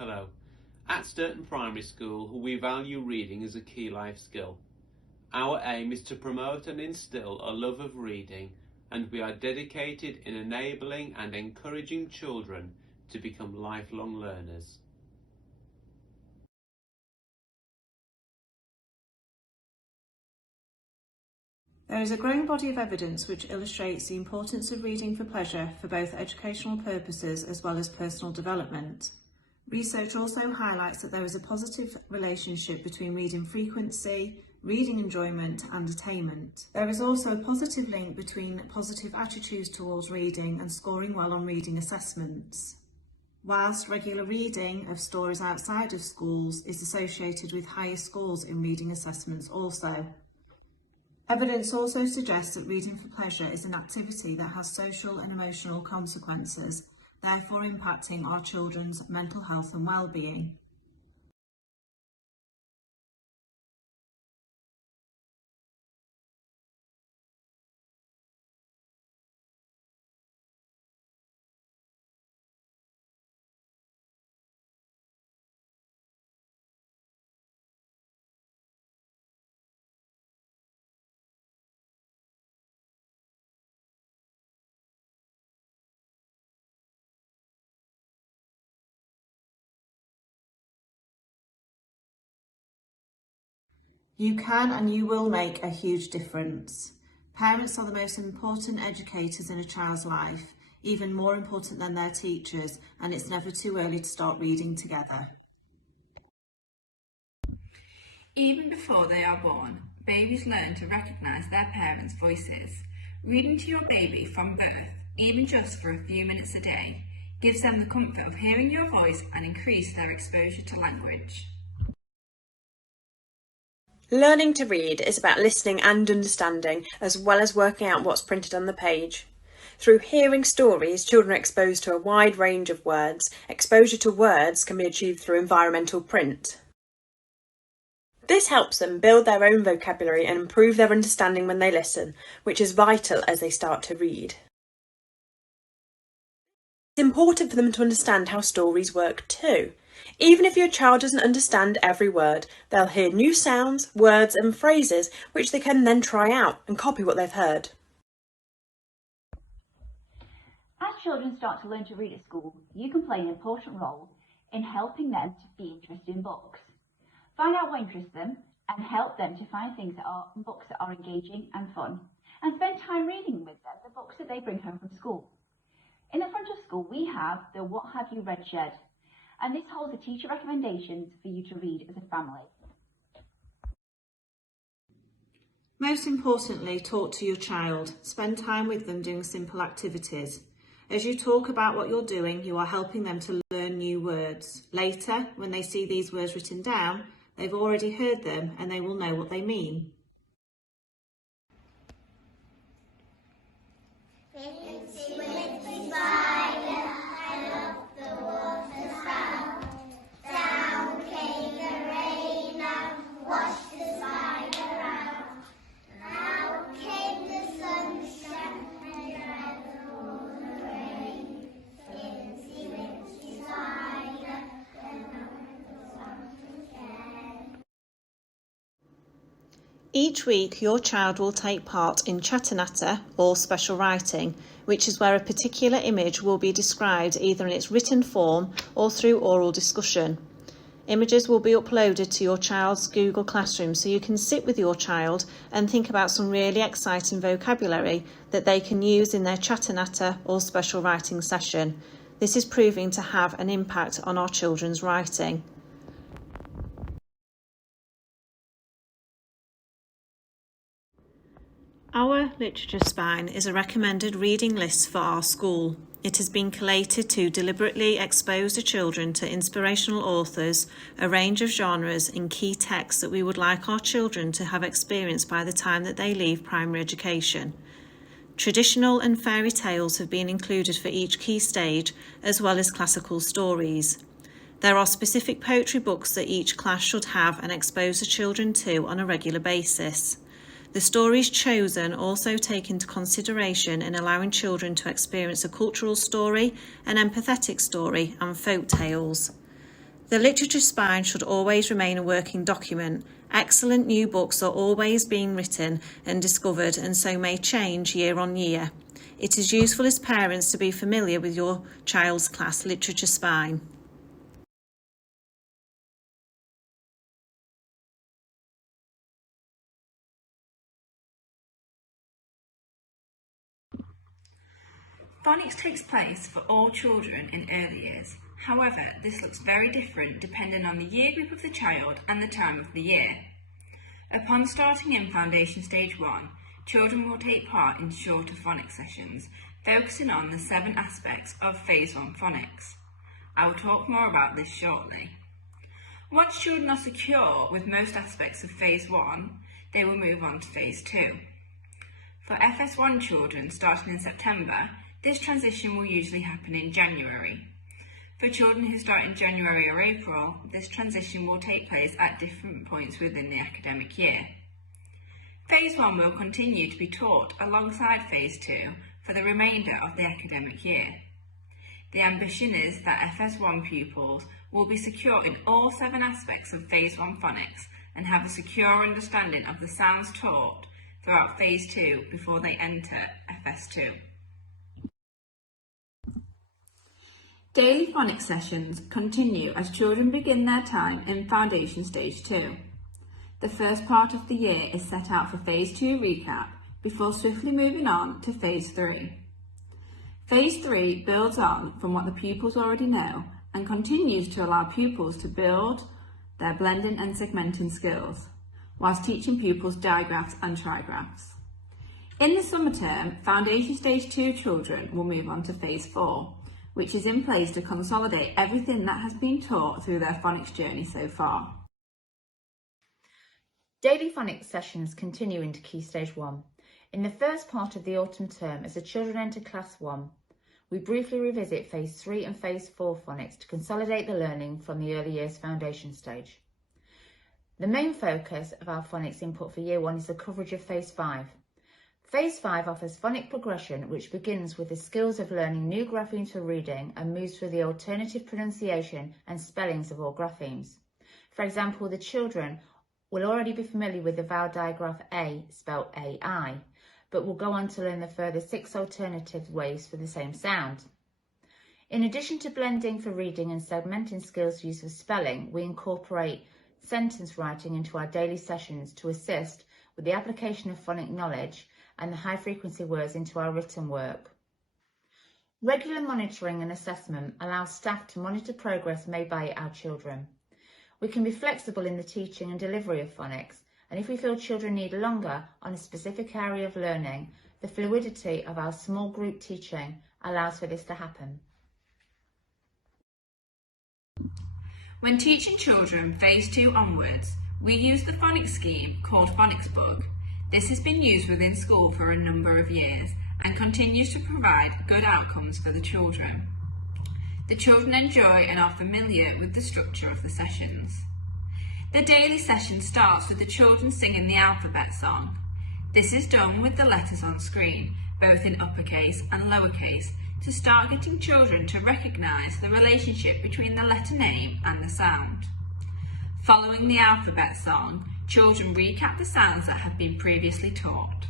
Hello. At Sturton Primary School, we value reading as a key life skill. Our aim is to promote and instill a love of reading, and we are dedicated in enabling and encouraging children to become lifelong learners. There is a growing body of evidence which illustrates the importance of reading for pleasure for both educational purposes as well as personal development. Research also highlights that there is a positive relationship between reading frequency, reading enjoyment and attainment. There is also a positive link between positive attitudes towards reading and scoring well on reading assessments. Whilst regular reading of stories outside of schools is associated with higher scores in reading assessments also. Evidence also suggests that reading for pleasure is an activity that has social and emotional consequences, therefore impacting our children's mental health and well-being. You can and you will make a huge difference. Parents are the most important educators in a child's life, even more important than their teachers, and it's never too early to start reading together. Even before they are born, babies learn to recognise their parents' voices. Reading to your baby from birth, even just for a few minutes a day, gives them the comfort of hearing your voice and increase their exposure to language. Learning to read is about listening and understanding, as well as working out what's printed on the page. Through hearing stories, children are exposed to a wide range of words. Exposure to words can be achieved through environmental print. This helps them build their own vocabulary and improve their understanding when they listen, which is vital as they start to read. It's important for them to understand how stories work too. Even if your child doesn't understand every word, they'll hear new sounds, words and phrases which they can then try out and copy what they've heard. As children start to learn to read at school, you can play an important role in helping them to be interested in books. Find out what interests them and help them to find books that are engaging and fun, and spend time reading with them the books that they bring home from school. In the front of school, we have the What Have You Read shed, and this holds the teacher recommendations for you to read as a family. Most importantly, talk to your child. Spend time with them doing simple activities. As you talk about what you're doing, you are helping them to learn new words. Later, when they see these words written down, they've already heard them and they will know what they mean. Each week, your child will take part in Chattanatta or special writing, which is where a particular image will be described either in its written form or through oral discussion. Images will be uploaded to your child's Google Classroom so you can sit with your child and think about some really exciting vocabulary that they can use in their Chattanatta or special writing session. This is proving to have an impact on our children's writing. Our literature spine is a recommended reading list for our school. It has been collated to deliberately expose the children to inspirational authors, a range of genres and key texts that we would like our children to have experienced by the time that they leave primary education. Traditional and fairy tales have been included for each key stage, as well as classical stories. There are specific poetry books that each class should have and expose the children to on a regular basis. The stories chosen also take into consideration in allowing children to experience a cultural story, an empathetic story and folk tales. The literature spine should always remain a working document. Excellent new books are always being written and discovered, and so may change year on year. It is useful as parents to be familiar with your child's class literature spine. Phonics takes place for all children in early years. However, this looks very different depending on the year group of the child and the time of the year. Upon starting in Foundation Stage 1, children will take part in shorter phonics sessions, focusing on the 7 aspects of Phase 1 phonics. I will talk more about this shortly. Once children are secure with most aspects of Phase 1, they will move on to Phase 2. For FS1 children starting in September, this transition will usually happen in January. For children who start in January or April, this transition will take place at different points within the academic year. Phase 1 will continue to be taught alongside Phase 2 for the remainder of the academic year. The ambition is that FS1 pupils will be secure in all 7 aspects of Phase 1 phonics and have a secure understanding of the sounds taught throughout Phase 2 before they enter FS2. Daily phonics sessions continue as children begin their time in Foundation Stage 2. The first part of the year is set out for Phase 2 recap before swiftly moving on to Phase 3. Phase 3 builds on from what the pupils already know and continues to allow pupils to build their blending and segmenting skills, whilst teaching pupils digraphs and trigraphs. In the summer term, Foundation Stage 2 children will move on to Phase 4, which is in place to consolidate everything that has been taught through their phonics journey so far. Daily phonics sessions continue into Key Stage 1. In the first part of the autumn term, as the children enter Class 1, we briefly revisit Phase 3 and Phase 4 phonics to consolidate the learning from the early years foundation stage. The main focus of our phonics input for Year 1 is the coverage of Phase 5. Phase 5 offers phonic progression, which begins with the skills of learning new graphemes for reading and moves through the alternative pronunciation and spellings of all graphemes. For example, the children will already be familiar with the vowel digraph A, spelled AI, but will go on to learn the further 6 alternative ways for the same sound. In addition to blending for reading and segmenting skills used for spelling, we incorporate sentence writing into our daily sessions to assist with the application of phonic knowledge and the high-frequency words into our written work. Regular monitoring and assessment allows staff to monitor progress made by our children. We can be flexible in the teaching and delivery of phonics, and if we feel children need longer on a specific area of learning, the fluidity of our small group teaching allows for this to happen. When teaching children Phase 2 onwards, we use the phonics scheme called Phonics Book. This has been used within school for a number of years and continues to provide good outcomes for the children. The children enjoy and are familiar with the structure of the sessions. The daily session starts with the children singing the alphabet song. This is done with the letters on screen, both in uppercase and lowercase, to start getting children to recognise the relationship between the letter name and the sound. Following the alphabet song, children recap the sounds that have been previously taught.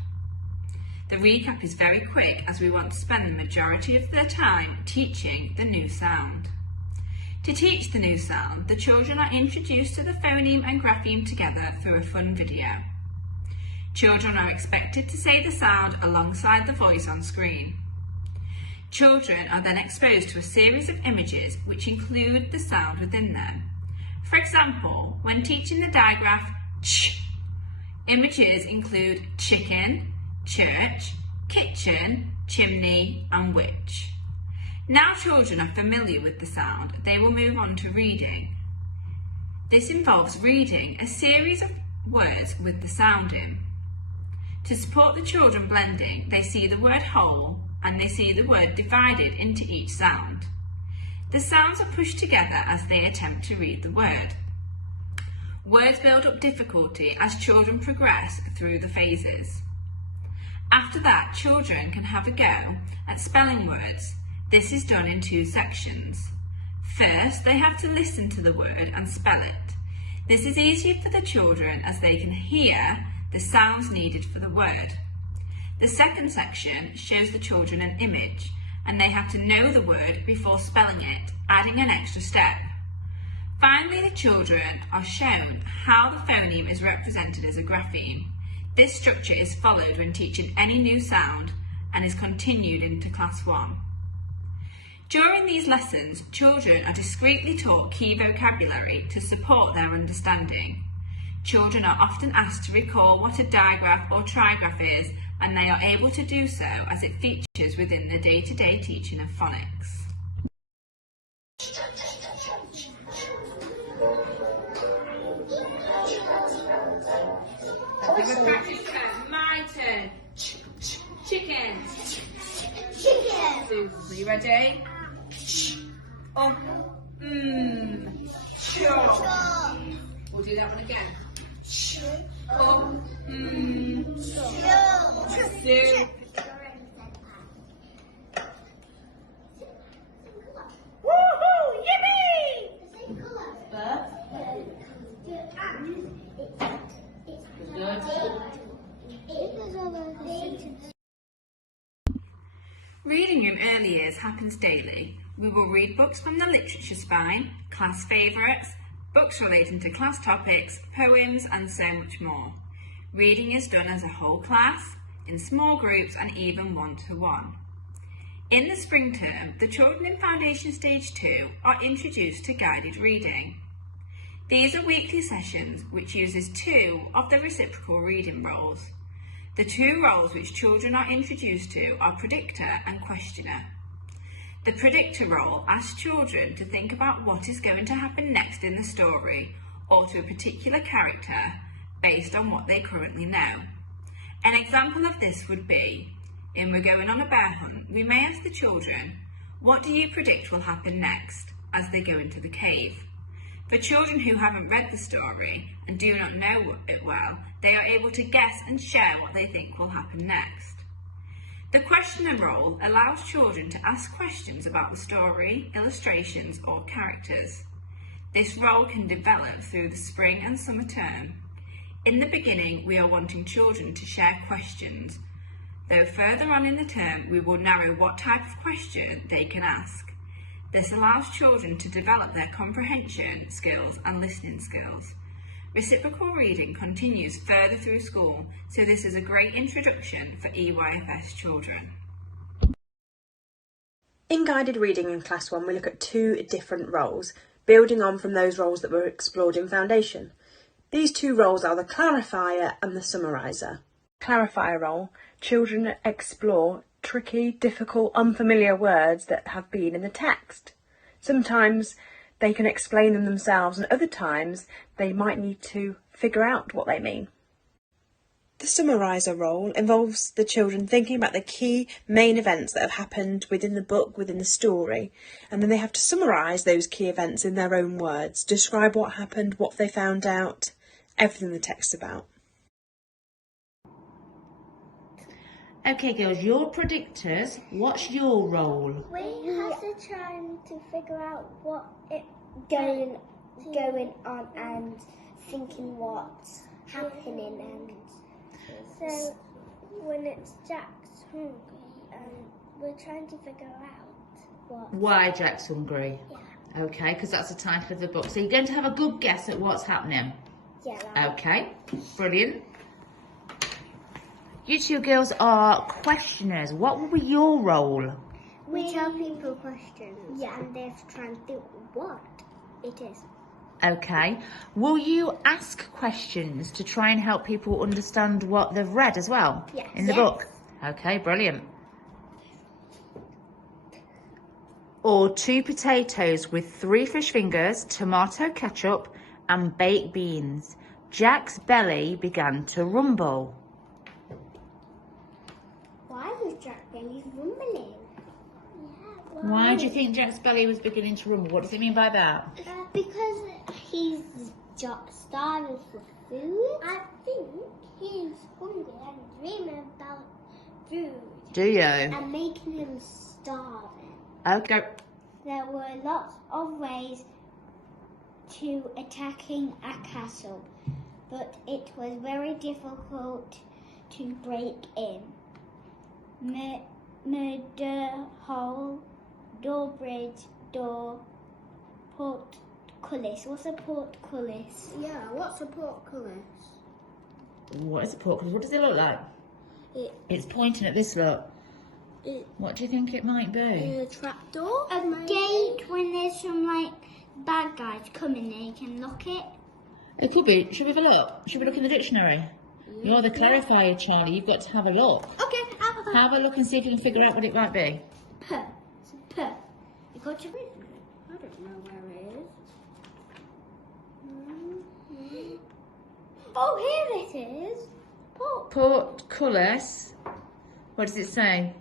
The recap is very quick as we want to spend the majority of their time teaching the new sound. To teach the new sound, the children are introduced to the phoneme and grapheme together through a fun video. Children are expected to say the sound alongside the voice on screen. Children are then exposed to a series of images which include the sound within them. For example, when teaching the digraph ch, images include chicken, church, kitchen, chimney and witch. Now children are familiar with the sound, they will move on to reading. This involves reading a series of words with the sound in. To support the children blending, they see the word whole and they see the word divided into each sound. The sounds are pushed together as they attempt to read the word. Words build up difficulty as children progress through the phases. After that, children can have a go at spelling words. This is done in 2 sections. First, they have to listen to the word and spell it. This is easier for the children as they can hear the sounds needed for the word. The second section shows the children an image, and they have to know the word before spelling it, adding an extra step. Finally, the children are shown how the phoneme is represented as a grapheme. This structure is followed when teaching any new sound and is continued into Class 1. During these lessons, children are discreetly taught key vocabulary to support their understanding. Children are often asked to recall what a digraph or trigraph is, and they are able to do so as it features within the day-to-day teaching of phonics. My turn. Chicken. Chicken. Are you ready? Oh, sure. We'll do that one again. Oh, soup. Woohoo! Yippee! Reading in early years happens daily. We will read books from the literature spine, class favourites, books relating to class topics, poems and so much more. Reading is done as a whole class, in small groups and even one-to-one. In the spring term, the children in Foundation Stage 2 are introduced to guided reading. These are weekly sessions which uses 2 of the reciprocal reading roles. The 2 roles which children are introduced to are predictor and questioner. The predictor role asks children to think about what is going to happen next in the story or to a particular character based on what they currently know. An example of this would be, in We're Going on a Bear Hunt, we may ask the children, what do you predict will happen next as they go into the cave? For children who haven't read the story and do not know it well, they are able to guess and share what they think will happen next. The questioner role allows children to ask questions about the story, illustrations or characters. This role can develop through the spring and summer term. In the beginning, we are wanting children to share questions, though further on in the term we will narrow what type of question they can ask. This allows children to develop their comprehension skills and listening skills. Reciprocal reading continues further through school, so this is a great introduction for EYFS children. In guided reading in Class 1, we look at 2 different roles, building on from those roles that were explored in Foundation. These 2 roles are the clarifier and the summariser. Clarifier role, children explore tricky, difficult, unfamiliar words that have been in the text. Sometimes they can explain them themselves, and other times they might need to figure out what they mean. The summariser role involves the children thinking about the key main events that have happened within the book, within the story, and then they have to summarise those key events in their own words, describe what happened, what they found out, everything the text's about. Okay, girls, your predictors, what's your role? We have to try to figure out what it going on and thinking what's happening, and so when it's Jack's hungry, we're trying to figure out Why Jack's hungry? Yeah. Okay, because that's the title of the book. So you're going to have a good guess at what's happening. Yeah. Okay, brilliant. You 2 girls are questioners. What will be your role? We tell people questions, and they have to try and think what it is. Okay. Will you ask questions to try and help people understand what they've read as well? Yes. In the book? Okay, brilliant. Or 2 potatoes with 3 fish fingers, tomato ketchup and baked beans. Jack's belly began to rumble. Why was Jack's belly rumbling? Why do you think Jack's belly was beginning to rumble? What does it mean by that? Because he's starving for food. I think he's hungry and dreaming about food. Do you? And making him starving. Okay. There were lots of ways to attacking a castle, but it was very difficult to break in. Murder hole, drawbridge, door, portcullis. What's a portcullis? Yeah, what's a portcullis? What is a portcullis? What does it look like? It's pointing at this look. What do you think it might be? A trapdoor? A gate when there's some bad guys coming, they can lock it. It could be. Should we have a look? Should we look in the dictionary? You're the clarifier, Charlie. You've got to have a look. Okay, Have a look and see if you can figure out what it might be. You got to read it. I don't know where it is. Oh, here it is. Portcullis. What does it say?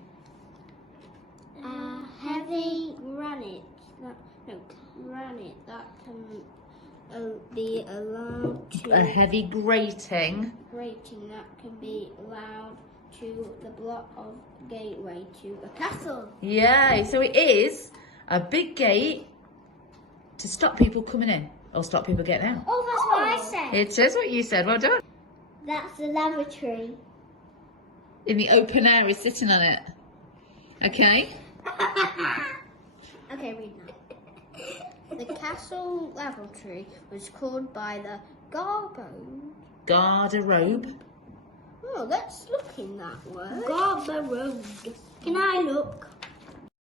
Heavy Granite that can be allowed to A heavy grating. rating that can be allowed to the block of gateway to a castle. Yay! So it is a big gate to stop people coming in or stop people getting out. Oh, that's what I said. It says what you said. Well done. That's the lavatory. In the open air, is sitting on it. Okay. Okay, read now. The castle lavatory was called by the Garderobe. Oh, let's look in that word. Garderobe. Can I look?